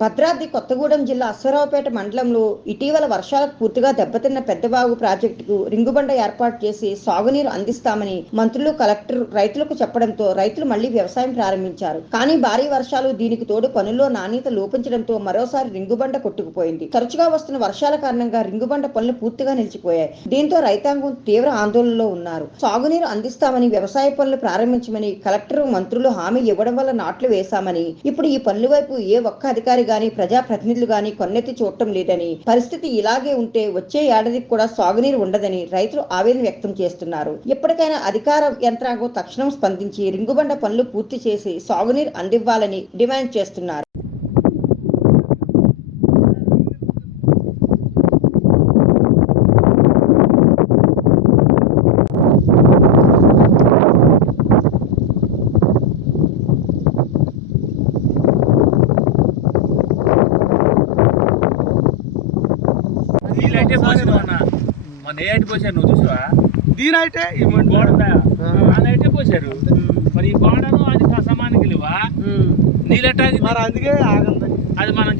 భద్రాద్రి కొత్తగూడెం జిల్లా అశ్వారావుపేట మండలంలో ఇటీవల వర్షాలకు పూర్తిగా దెబ్బతిన్న పెద్దవాగు ప్రాజెక్టుకు రింగుబండ ఏర్పాటు చేసి సాగునీరు అందిస్తామని మంత్రులు, కలెక్టర్ రైతులకు చెప్పడంతో రైతులు మళ్లీ వ్యవసాయం ప్రారంభించారు. కానీ భారీ వర్షాలు, దీనికి తోడు పనుల్లో నాణ్యత లోపించడంతో మరోసారి రింగుబండ కొట్టుకుపోయింది. తరచుగా వస్తున్న వర్షాల కారణంగా రింగుబండ పనులు పూర్తిగా నిలిచిపోయాయి. దీంతో రైతాంగం తీవ్ర ఆందోళనలో ఉన్నారు. సాగునీరు అందిస్తామని, వ్యవసాయ పనులు ప్రారంభించమని కలెక్టర్, మంత్రులు హామీ ఇవ్వడం వల్ల నాట్లు వేశామని, ఇప్పుడు ఈ పనుల వైపు ఏ ఒక్క అధికారి గాని, ప్రజాప్రతినిధులు గాని కొన్నెత్తి చూడటం లేదని, పరిస్థితి ఇలాగే ఉంటే వచ్చే ఏడాదికి కూడా సాగునీరు ఉండదని రైతులు ఆవేదన వ్యక్తం చేస్తున్నారు. ఇప్పటికైనా అధికార యంత్రాంగం తక్షణం స్పందించి రింగుబండ పనులు పూర్తి చేసి సాగునీరు అందివ్వాలని డిమాండ్ చేస్తున్నారు. నీళ్ళైతే పోసాను మన ఏ అయితే పోసారు నువ్వు చూసావా? దీనైతే అయితే పోసారు. మరి ఈ గోడను అది సమానికి లేవా? నీళ్ళట్టాది మరి అందుకే ఆగంది అది మనం